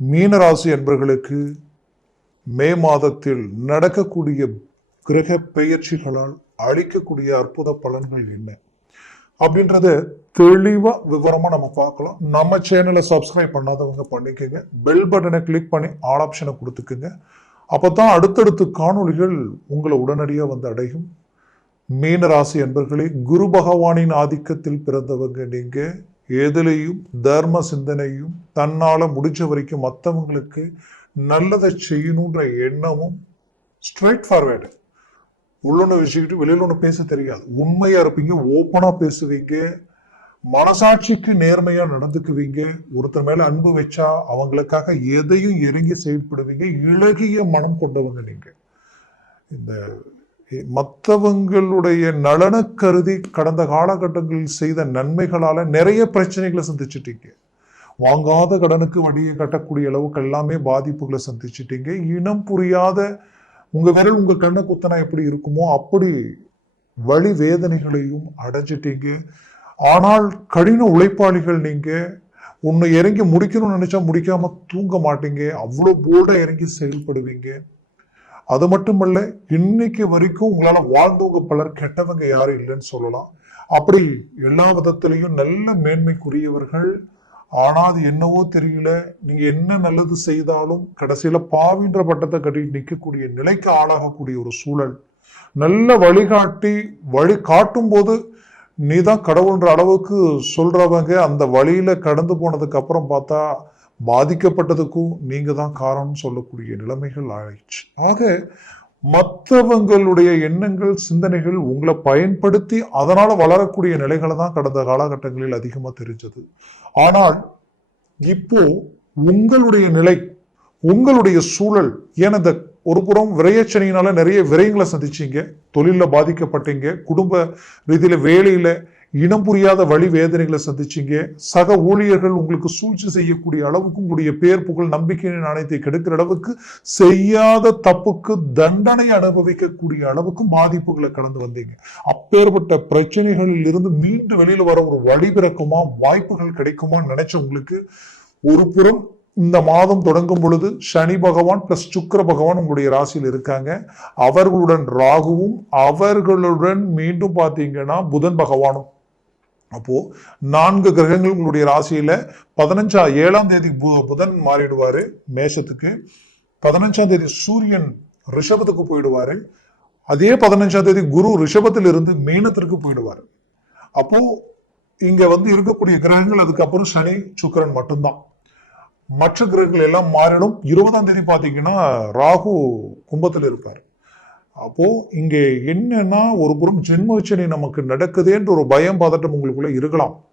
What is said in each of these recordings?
மீனராசி என்பர்களுக்கு மே மாதத்தில் நடக்கக்கூடிய கிரக பெயர்ச்சிகளால் அளிக்கக்கூடிய அற்புத பலன்கள் என்ன? அப்படின்றத தெளிவாக விவரமாக நம்ம பார்க்கலாம். நம்ம சேனலை சப்ஸ்கிரைப் பண்ணாதவங்க பண்ணிக்கோங்க. பெல் பட்டனை கிளிக் பண்ணி ஆல் ஆப்ஷனை கொடுத்துக்குங்க. அப்பதான் அடுத்தடுத்து காணொளிகள் உங்களை உடனடியாக வந்து அடையும். மீனராசி என்பர்களே குரு பகவானின் ஆதிக்கத்தில் பிறந்தவங்க நீங்கள் எதிலையும் தர்ம சிந்தனையும் தன்னால் முடிஞ்ச வரைக்கும் மற்றவங்களுக்கு நல்லதை செய்யணுன்ற எண்ணமும் ஸ்ட்ரைட் ஃபார்வேர்டு உள்ளொன்று வச்சுக்கிட்டு வெளியில் ஒன்று பேச தெரியாது. உண்மையாக இருப்பீங்க ஓப்பனாக பேசுவீங்க. மனசாட்சிக்கு நேர்மையாக நடந்துக்குவீங்க. ஒருத்தர் மேலே அன்பு வச்சா அவங்களுக்காக எதையும் இறங்கி செயல்படுவீங்க. இழகிய மனம் கொண்டவங்க நீங்கள் இந்த மற்றவங்களுடைய நலன கருதி கடந்த காலகட்டங்களில் செய்த நன்மைகளால் நிறைய பிரச்சனைகளை சந்திச்சிட்டீங்க. வாங்காத கடனுக்கு வட்டியை கட்டக்கூடிய அளவுக்கு எல்லாமே பாதிப்புகளை சந்திச்சிட்டீங்க. இனம் புரியாத உங்கள் விரல் உங்கள் கண்ணை குத்தனா எப்படி இருக்குமோ அப்படி வழி வேதனைகளையும் அடைஞ்சிட்டீங்க. ஆனால் கடின உழைப்பாளிகள் நீங்கள் உன்னை இறங்கி முடிக்கணும்னு நினச்சா முடிக்காமல் தூங்க மாட்டீங்க. அவ்வளோ போல்டாக இறங்கி செயல்படுவீங்க. அது மட்டுமல்ல இன்னைக்கு வரைக்கும் உங்களால் வாழ்ந்தவங்க பலர் கெட்டவங்க யாரும் இல்லைன்னு சொல்லலாம். அப்படி எல்லா விதத்திலையும் நல்ல மேன்மைக்குரியவர்கள். ஆனா அது என்னவோ தெரியல. நீங்க என்ன நல்லது செய்தாலும் கடைசியில பாவின்ற பட்டத்தை கட்டி நிற்கக்கூடிய நிலைக்கு ஆளாகக்கூடிய ஒரு சூழல். நல்ல வழிகாட்டி வழி காட்டும் போது நீ தான் கடவுள்ன்ற அளவுக்கு சொல்றவங்க அந்த வழியில கடந்து போனதுக்கு அப்புறம் பார்த்தா பாதிக்கப்பட்டதுக்கும் நீங்கள் தான் காரணம் சொல்லக்கூடிய நிலைமைகள் ஆயிடுச்சு. ஆக மற்றவங்களுடைய எண்ணங்கள் சிந்தனைகள் உங்களை பயன்படுத்தி அதனால் வளரக்கூடிய நிலைகளை தான் கடந்த காலகட்டங்களில் அதிகமாக தெரிஞ்சது. ஆனால் இப்போ உங்களுடைய நிலை உங்களுடைய சூழல் ஏன்னா இந்த ஒரு புறம் விரையச்சனையினால நிறைய விரயங்களை சந்திச்சீங்க தொழிலில் பாதிக்கப்பட்டீங்க குடும்ப ரீதியில் வேலையில் இனம் புரியாத வழி வேதனைகளை சந்திச்சீங்க. சக ஊழியர்கள் உங்களுக்கு சூழ்ச்சி செய்யக்கூடிய அளவுக்கு உங்களுடைய பேர் புகழ் நம்பிக்கையின் நாணயத்தை கெடுக்கிற அளவுக்கு செய்யாத தப்புக்கு தண்டனை அனுபவிக்கக்கூடிய அளவுக்கு பாதிப்புகளை கடந்து வந்தீங்க. அப்பேற்பட்ட பிரச்சனைகளில் இருந்து மீண்டு வெளியில வர ஒரு வழி பிறக்குமா வாய்ப்புகள் கிடைக்குமா நினைச்ச உங்களுக்கு ஒரு புறம் இந்த மாதம் தொடங்கும் பொழுது சனி பகவான் பிளஸ் சுக்கர பகவான் உங்களுடைய ராசியில் இருக்காங்க. அவர்களுடன் ராகுவும் அவர்களுடன் மீண்டும் பார்த்தீங்கன்னா புதன் பகவானும் அப்போது நான்கு கிரகங்கள் உங்களுடைய ராசியில் பதினஞ்சா ஏழாம் தேதி புதன் மாறிடுவார் மேஷத்துக்கு. பதினஞ்சாம் தேதி சூரியன் ரிஷபத்துக்கு போயிடுவாரு. அதே பதினஞ்சாம் தேதி குரு ரிஷபத்தில் இருந்து மீனத்திற்கு போயிடுவார். அப்போது இங்கே வந்து இருக்கக்கூடிய கிரகங்கள் அதுக்கப்புறம் சனி சுக்கரன் மட்டும்தான். மற்ற கிரகங்கள் எல்லாம் மாறிடும். இருபதாம் தேதி பார்த்தீங்கன்னா ராகு கும்பத்தில் இருப்பார். அப்போது இங்கே என்னன்னா ஒரு புறம் ஜென்மச்சனி நமக்கு நடக்குதேன்ற ஒரு பயம் பதட்டம் உங்களுக்குள்ளே இருக்கலாம்.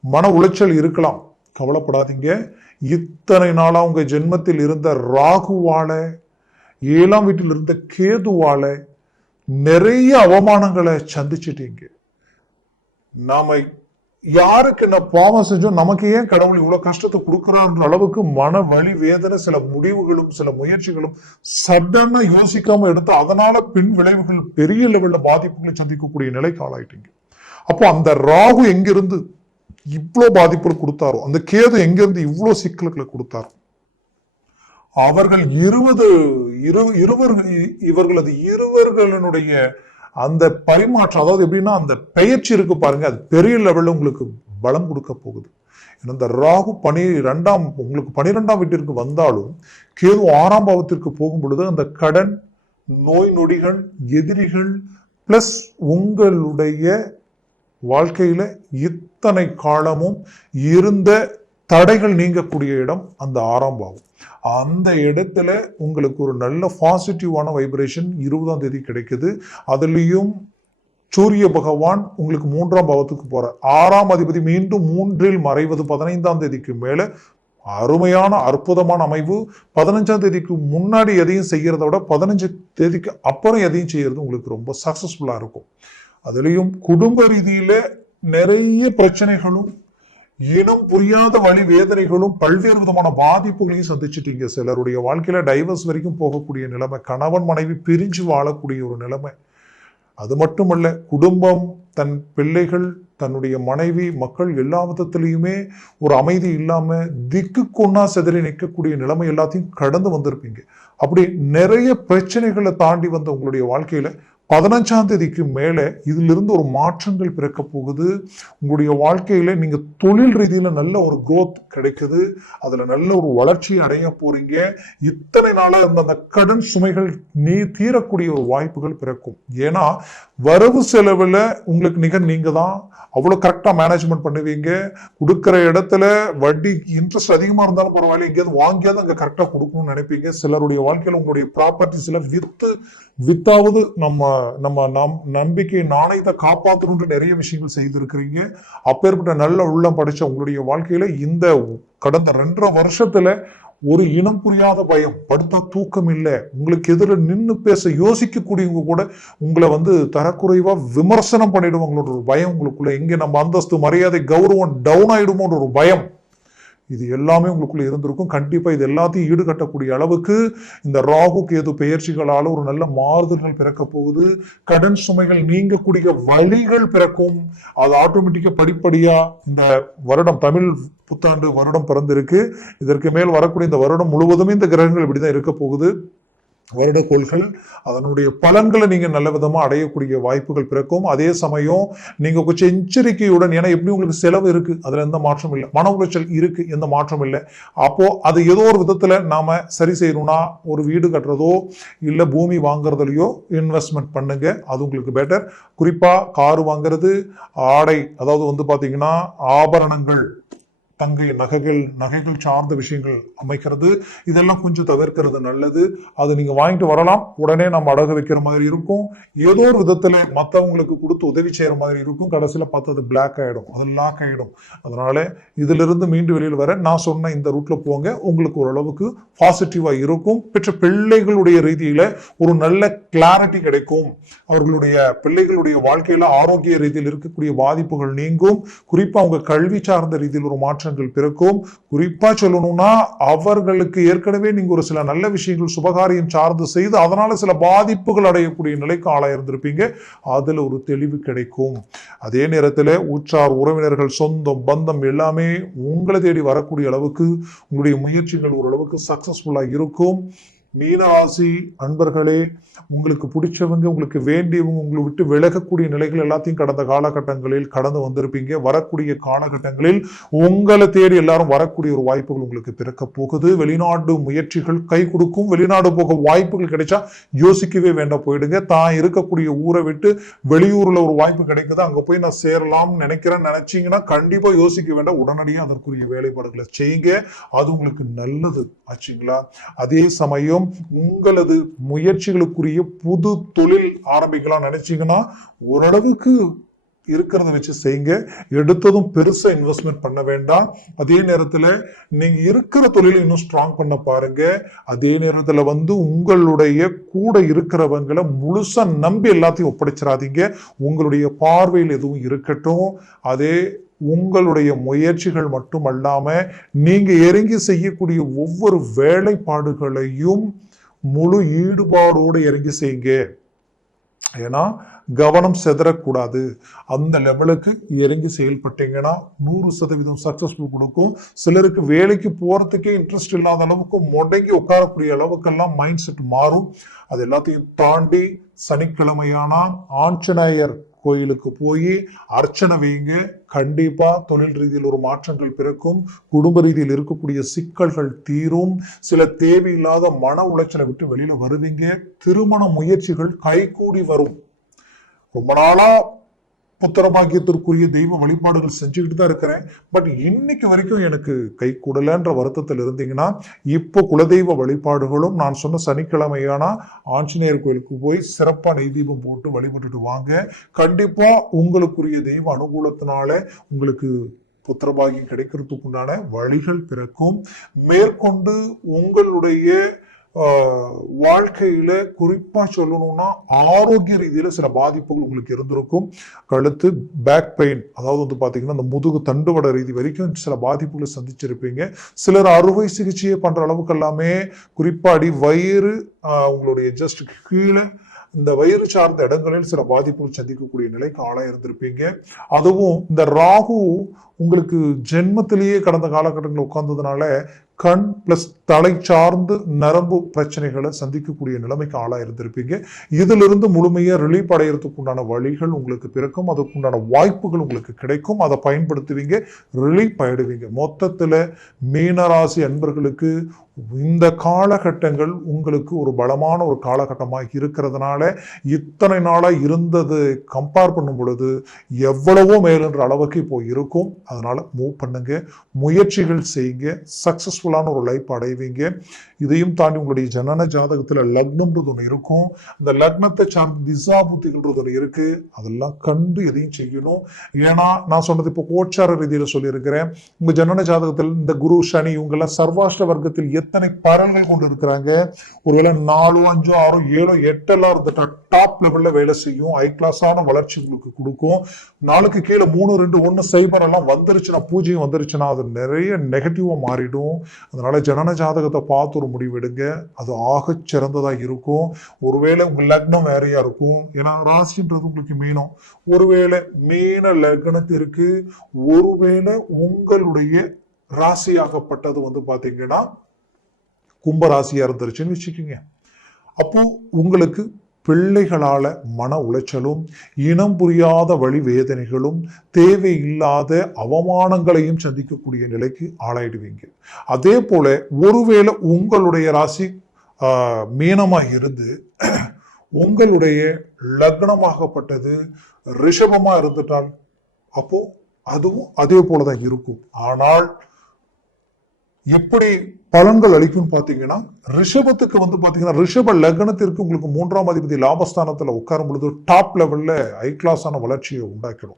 மன உளைச்சல் இருக்கலாம். கவலைப்படாதீங்க. இத்தனை நாளாக உங்கள் ஜென்மத்தில் இருந்த ராகுவால் ஏழாம் வீட்டில் இருந்த கேதுவால் நிறைய அவமானங்களை சந்திச்சிட்டீங்க. நாம யாருக்கு என்ன பாவம் செஞ்சோம் நமக்கு ஏன் கடவுள் இவ்வளவு கஷ்டத்தை கொடுக்குறான்ற அளவுக்கு மன வலி வேதனை சில முடிவுகளும் சில முயற்சிகளும் சடனா யோசிக்காம எடுத்து அதனால பின் விளைவுகள் பெரிய லெவல்ல பாதிப்புகளை சந்திக்கக்கூடிய நிலைக்கு ஆளாயிட்டீங்க. அப்போ அந்த ராகு எங்கிருந்து இவ்வளோ பாதிப்புகள் கொடுத்தாரோ அந்த கேது எங்கிருந்து இவ்வளோ சிக்கல்களை கொடுத்தாரோ அவர்கள் இருபது இரு இருவர்கள் இவர்களது இருவர்களினுடைய அந்த பரிமாற்றம் அதாவது எப்படின்னா அந்த பெயர்ச்சி இருக்கு பாருங்க அது பெரிய லெவலில் உங்களுக்கு பலம் கொடுக்க போகுது. இந்த ராகு பனி ரெண்டாம் உங்களுக்கு பனிரெண்டாம் வீட்டிற்கு வந்தாலும் கேது ஆறாம் பாவத்திற்கு போகும் பொழுது அந்த கடன் நோய் நொடிகள் எதிரிகள் பிளஸ் உங்களுடைய வாழ்க்கையில் இத்தனை காலமும் இருந்த தடைகள் நீங்கக்கூடிய இடம் அந்த ஆறாம் பாவம். அந்த இடத்துல உங்களுக்கு ஒரு நல்ல பாசிட்டிவான வைப்ரேஷன் இருபதாம் தேதி கிடைக்குது. அதுலேயும் சூரிய பகவான் உங்களுக்கு மூன்றாம் பாவத்துக்கு போகிறார் ஆறாம் அதிபதி மீண்டும் மூன்றில் மறைவது பதினைந்தாம் தேதிக்கு மேலே அருமையான அற்புதமான அமைவு. பதினஞ்சாம் தேதிக்கு முன்னாடி எதையும் செய்கிறத விட பதினஞ்சு தேதிக்கு அப்புறம் எதையும் செய்கிறது உங்களுக்கு ரொம்ப சக்ஸஸ்ஃபுல்லாக இருக்கும். அதுலேயும் குடும்ப ரீதியில் நிறைய பிரச்சனைகளும் இனம் புரியாத வழி வேதனைகளும் பல்வேறு விதமான பாதிப்புகளையும் சந்திச்சிட்டீங்க சிலருடைய வாழ்க்கையில டைவர்ஸ் வரைக்கும் போகக்கூடிய நிலைமை கணவன் மனைவி பிரிஞ்சு வாழக்கூடிய ஒரு நிலைமை. அது மட்டுமல்ல குடும்பம் தன் பிள்ளைகள் தன்னுடைய மனைவி மக்கள் எல்லா விதத்திலையுமே ஒரு அமைதி இல்லாம திக்கு கொண்டா செதறி நிற்கக்கூடிய நிலைமை எல்லாத்தையும் கடந்து வந்திருப்பீங்க. அப்படி நிறைய பிரச்சனைகளை தாண்டி வந்த உங்களுடைய வாழ்க்கையில பதினஞ்சாம் தேதிக்கு மேலே இதிலிருந்து ஒரு மாற்றங்கள் பிறக்க போகுது. உங்களுடைய வாழ்க்கையில் நீங்கள் தொழில் ரீதியில் நல்ல ஒரு குரோத் கிடைக்குது. அதில் நல்ல ஒரு வளர்ச்சி அடைய போகிறீங்க இத்தனை நாளாக இருந்த அந்த கடன் சுமைகள் நீ தீரக்கூடிய ஒரு வாய்ப்புகள் பிறக்கும். ஏன்னா வரவு செலவில் உங்களுக்கு நிகர் நீங்கள் தான் அவ்வளோ கரெக்டாக மேனேஜ்மெண்ட் பண்ணுவீங்க. கொடுக்குற இடத்துல வட்டி இன்ட்ரெஸ்ட் அதிகமாக இருந்தாலும் பரவாயில்ல. எங்கேயாவது வாங்கியாவது அங்கே கரெக்டாக கொடுக்கணும்னு நினைப்பீங்க. சிலருடைய வாழ்க்கையில் உங்களுடைய ப்ராப்பர்ட்டிஸில் வித்து வித்தாவது நம்ம நம்ம நம் நம்பிக்கை நாணயத்தை காப்பாற்றணுன்ற நிறைய விஷயங்கள் செய்திருக்கிறீங்க. அப்பேற்பட்ட நல்ல உள்ளம் படிச்ச உங்களுடைய வாழ்க்கையில இந்த கடந்த ரெண்டரை வருஷத்துல ஒரு இனம் புரியாத பயம் படுத்தா தூக்கம் இல்லை. உங்களுக்கு எதிர நின்று பேச யோசிக்கக்கூடியவங்க கூட உங்களை வந்து தரக்குறைவாக விமர்சனம் பண்ணிடுவாங்களோட ஒரு பயம் உங்களுக்குள்ள. எங்கே நம்ம அந்தஸ்து மரியாதை கௌரவம் டவுன் ஆகிடுமோன்ற ஒரு பயம். இது எல்லாமே உங்களுக்குள்ள இருந்திருக்கும். கண்டிப்பாக இது எல்லாத்தையும் ஈடுகட்டக்கூடிய அளவுக்கு இந்த ராகு கேது பெயர்ச்சிகளால் ஒரு நல்ல மாறுதல்கள் பிறக்க போகுது. கடன் சுமைகள் நீங்கக்கூடிய வழிகள் பிறக்கும். அது ஆட்டோமேட்டிக்காக படிப்படியாக இந்த வருடம் தமிழ் புத்தாண்டு வருடம் பிறந்திருக்கு. இதற்கு மேல் வரக்கூடிய இந்த வருடம் முழுவதுமே இந்த கிரகங்கள் இப்படிதான் இருக்க போகுது. வருடக்கோள்கள் அதனுடைய பலன்களை நீங்கள் நல்ல விதமாக அடையக்கூடிய வாய்ப்புகள் பிறக்கும். அதே சமயம் நீங்கள் கொஞ்சம் எச்சரிக்கையுடன் ஏன்னா எப்படி உங்களுக்கு செலவு இருக்குது அதில் எந்த மாற்றம் இல்லை. மன உளைச்சல் இருக்குது எந்த மாற்றம் இல்லை. அப்போது அது ஏதோ ஒரு விதத்தில் நாம் சரி செய்யணும்னா ஒரு வீடு கட்டுறதோ இல்லை பூமி வாங்குறதுலையோ இன்வெஸ்ட்மெண்ட் பண்ணுங்க. அது உங்களுக்கு பெட்டர் குறிப்பாக கார் வாங்குறது ஆடை அதாவது வந்து பார்த்தீங்கன்னா ஆபரணங்கள். தங்கை நகைகள் நகைகள் சார்ந்த விஷயங்கள் அமைக்கிறது. இதெல்லாம் கொஞ்சம் தவிர்க்கிறது நல்லது. அது நீங்கள் வாங்கிட்டு வரலாம். உடனே நம்ம அடகு வைக்கிற மாதிரி இருக்கும். ஏதோ ஒரு விதத்தில் மற்றவங்களுக்கு கொடுத்து உதவி செய்கிற மாதிரி இருக்கும். கடைசியில பார்த்தது பிளாக் ஆகிடும் அது லாக் ஆகிடும் அதனால இதுல இருந்து மீண்டு வெளியில் வர நான் சொன்ன இந்த ரூட்டில் போங்க. உங்களுக்கு ஓரளவுக்கு பாசிட்டிவாக இருக்கும். பெற்ற பிள்ளைகளுடைய ரீதியில் ஒரு நல்ல கிளாரிட்டி கிடைக்கும். அவர்களுடைய பிள்ளைகளுடைய வாழ்க்கையில் ஆரோக்கிய ரீதியில் இருக்கக்கூடிய பாதிப்புகள் நீங்கும். குறிப்பாக அவங்க கல்வி சார்ந்த ரீதியில் ஒரு மாற்றம் மாற்றங்கள் பிறக்கும். குறிப்பா சொல்லணும்னா அவர்களுக்கு ஏற்கனவே நீங்க ஒரு சில நல்ல விஷயங்கள் சுபகாரியம் சார்ந்து செய்து அதனால சில பாதிப்புகள் அடையக்கூடிய நிலைக்கு ஆளாயிருந்திருப்பீங்க அதுல ஒரு தெளிவு கிடைக்கும். அதே நேரத்தில் உற்றார் உறவினர்கள் சொந்தம் பந்தம் எல்லாமே உங்களை தேடி வரக்கூடிய அளவுக்கு உங்களுடைய முயற்சிகள் ஓரளவுக்கு சக்சஸ்ஃபுல்லாக இருக்கும். மீனராசி அன்பர்களே உங்களுக்கு பிடிச்சவங்க உங்களுக்கு வேண்டியவங்க உங்களை விட்டு விலகக்கூடிய நிலைகள் எல்லாத்தையும் கடந்த காலகட்டங்களில் கடந்து வந்திருப்பீங்க. வரக்கூடிய காலகட்டங்களில் உங்களை தேடி எல்லாரும் வரக்கூடிய ஒரு வாய்ப்புகள் உங்களுக்கு பிறக்க போகுது. வெளிநாடு முயற்சிகள் கை கொடுக்கும். வெளிநாடு போக வாய்ப்புகள் கிடைச்சா யோசிக்கவே வேண்டாம் போயிடுங்க. தான் இருக்கக்கூடிய ஊரை விட்டு வெளியூரில் ஒரு வாய்ப்பு கிடைக்குது. அங்கே போய் நான் சேரலாம்னு நினைக்கிறேன் நினைச்சிங்கன்னா கண்டிப்பாக யோசிக்க வேண்டாம். உடனடியாக அதற்குரிய வேலைப்பாடுகளை செய்யுங்க. அது உங்களுக்கு நல்லது. ஆச்சுங்களா? அதே சமயம் உங்களது முயற்சிகளுக்குரிய புது தொழில் ஆரம்பிக்கலாம் நினைச்சீங்கன்னா ஓரளவுக்கு இருக்கிறத வச்சு செய்யுங்க. எடுத்ததும் பெருசா இன்வெஸ்ட்மெண்ட் பண்ண வேண்டாம். அதே நேரத்துல நீங்க இருக்கிற தொழிலை இன்னும் ஸ்ட்ராங் பண்ண பாருங்க. அதே நேரத்துல வந்து உங்களுடைய கூட இருக்கிறவங்களை முழுசா நம்பி எல்லாத்தையும் ஒப்படைச்சிடாதீங்க. உங்களுடைய பார்வையில் எதுவும் இருக்கட்டும். அதே உங்களுடைய முயற்சிகள் மட்டும் நீங்கள் இறங்கி செய்யக்கூடிய ஒவ்வொரு வேலைப்பாடுகளையும் முழு ஈடுபாடோடு இறங்கி செய்யுங்க. ஏன்னா கவனம் செதறக்கூடாது. அந்த லெவலுக்கு இறங்கி செயல்பட்டீங்கன்னா நூறு சதவீதம் சக்ஸஸ்ஃபுல் கொடுக்கும். சிலருக்கு வேலைக்கு போகிறதுக்கே இன்ட்ரெஸ்ட் இல்லாத அளவுக்கு முடங்கி உட்காரக்கூடிய அளவுக்கெல்லாம் மைண்ட் செட் மாறும். அது எல்லாத்தையும் தாண்டி சனிக்கிழமையானால் ஆஞ்சநேயர் கோயிலுக்கு போய் அர்ச்சனை வைங்க. கண்டிப்பாக தொழில் ரீதியில் ஒரு மாற்றங்கள் பிறக்கும். குடும்ப ரீதியில் இருக்கக்கூடிய சிக்கல்கள் தீரும். சில தேவையில்லாத மன உளைச்சலை விட்டு வெளியில் வருவீங்க. திருமண முயற்சிகள் கைகூடி வரும். ரொம்ப நாளாக புத்திரபாக்கியத்திற்குரிய தெய்வ வழிபாடுகள் செஞ்சுக்கிட்டு தான் இருக்கிறேன். பட் இன்னைக்கு வரைக்கும் எனக்கு கை கூடலன்ற வருத்தத்தில் இருந்தீங்கன்னா இப்போ குலதெய்வ வழிபாடுகளும் நான் சொன்ன சனிக்கிழமையானா ஆஞ்சநேயர் கோயிலுக்கு போய் சிறப்பாக நெய் தீபம் போட்டு வழிபட்டுட்டு வாங்க. கண்டிப்பாக உங்களுக்குரிய தெய்வ அனுகூலத்தினால உங்களுக்கு புத்திரபாகியம் கிடைக்கிறதுக்குண்டான வழிகள் பிறக்கும். மேற்கொண்டு உங்களுடைய வாழ்க்கையில குறிப்பா சொல்லணும்னா ஆரோக்கிய ரீதியில சில பாதிப்புகள் உங்களுக்கு இருந்திருக்கும். கழுத்து பேக் பெயின் அதாவது வந்து பாத்தீங்கன்னா இந்த முதுகு தண்டுவட ரீதி வரைக்கும் சில பாதிப்புகளை சந்திச்சிருப்பீங்க. சிலர் அறுவை சிகிச்சையை பண்ற அளவுக்கு எல்லாமே குறிப்பா அடி வயிறு உங்களுடைய ஜஸ்ட் கீழே இந்த வயிறு சார்ந்த இடங்களில் சில பாதிப்புகள் சந்திக்கக்கூடிய நிலைக்கு ஆளாக இருந்திருப்பீங்க. அதுவும் இந்த ராகு உங்களுக்கு ஜென்மத்திலேயே கடந்த காலகட்டங்களில் உட்கார்ந்ததுனால கண் பிளஸ் தலை சார்ந்து நரம்பு பிரச்சனைகளை சந்திக்கக்கூடிய நிலைமைக்கு ஆளாக இருந்திருப்பீங்க. இதிலிருந்து முழுமையாக ரிலீஃப் அடைகிறதுக்கு உண்டான வழிகள் உங்களுக்கு பிறக்கும். அதுக்குண்டான வாய்ப்புகள் உங்களுக்கு கிடைக்கும். அதை பயன்படுத்துவீங்க ரிலீஃப் ஆயிடுவீங்க. மொத்தத்தில் மீனராசி அன்பர்களுக்கு இந்த காலகட்டங்கள் உங்களுக்கு ஒரு பலமான ஒரு காலகட்டமாக இருக்கிறதுனால இத்தனை நாளாக இருந்தது கம்பேர் பண்ணும் பொழுது எவ்வளவோ மேலுன்ற அளவுக்கு இப்போ இருக்கும். அதனால் மூவ் பண்ணுங்க. முயற்சிகள் செய்யுங்க. சக்ஸஸ்ஃபுல்லான ஒரு லைஃப் அடைவீங்க. இதையும் தாண்டி உங்களுடைய ஜனன ஜாதகத்தில் லக்னம்ன்றது ஒன்று இருக்கும். அந்த லக்னத்தை சார்ந்த திசாபுத்திகள்ன்றது ஒன்று இருக்குது அதெல்லாம் கண்டு எதையும் செய்யணும். ஏன்னா நான் சொன்னது இப்போ கோச்சார ரீதியில் சொல்லியிருக்கிறேன். உங்கள் ஜனன ஜாதகத்தில் இந்த குரு சனி இவங்கெல்லாம் சர்வாஷ்ட வர்க்கத்தில் எத்தனை பரல்கள் கொண்டு இருக்கிறாங்க? ஒருவேளை நாலோ அஞ்சோ ஆறோ ஏழோ எட்டெல்லாம் இருந்துட்டா டாப் லெவல்ல வேலை செய்யும். ஹை கிளாஸான வளர்ச்சி உங்களுக்கு கொடுக்கும். நாளுக்கு கீழே மூணு ரெண்டு ஒன்று சைபர் எல்லாம் வந்துருச்சுன்னா பூஜையும் வந்துருச்சுன்னா அது நிறைய நெகட்டிவா மாறிடும். அதனால ஜனன ஜாதகத்தை பார்த்து ஒரு முடிவெடுங்க அது ஆக சிறந்ததா இருக்கும். ஒருவேளை உங்க லக்னம் வேறையா இருக்கும். ஏன்னா ராசின்றது உங்களுக்கு மீனம். ஒருவேளை மீன லக்னத்திற்கு ஒருவேளை உங்களுடைய ராசியாகப்பட்டது வந்து பார்த்தீங்கன்னா கும்பராசியாக இருந்துருச்சுன்னு வச்சுக்கோங்க. அப்போது உங்களுக்கு பிள்ளைகளால் மன உளைச்சலும் இனம் புரியாத வழி வேதனைகளும் தேவையில்லாத அவமானங்களையும் சந்திக்கக்கூடிய நிலைக்கு ஆளாயிடுவீங்க. அதே போல் ஒருவேளை உங்களுடைய ராசி மீனமாக இருந்து உங்களுடைய லக்னமாகப்பட்டது ரிஷபமாக இருந்துட்டால் அப்போது அதுவும் அதே போலதான் இருக்கும். ஆனால் எப்படி பலன்கள் அளிக்கும் பார்த்தீங்கன்னா ரிஷபத்துக்கு வந்து பார்த்தீங்கன்னா ரிஷப லக்னத்திற்கு உங்களுக்கு மூன்றாம் அதிபதி லாபஸ்தானத்தில் உட்காரும் பொழுது டாப் லெவலில் ஹை கிளாஸான வளர்ச்சியை உண்டாக்கிடும்.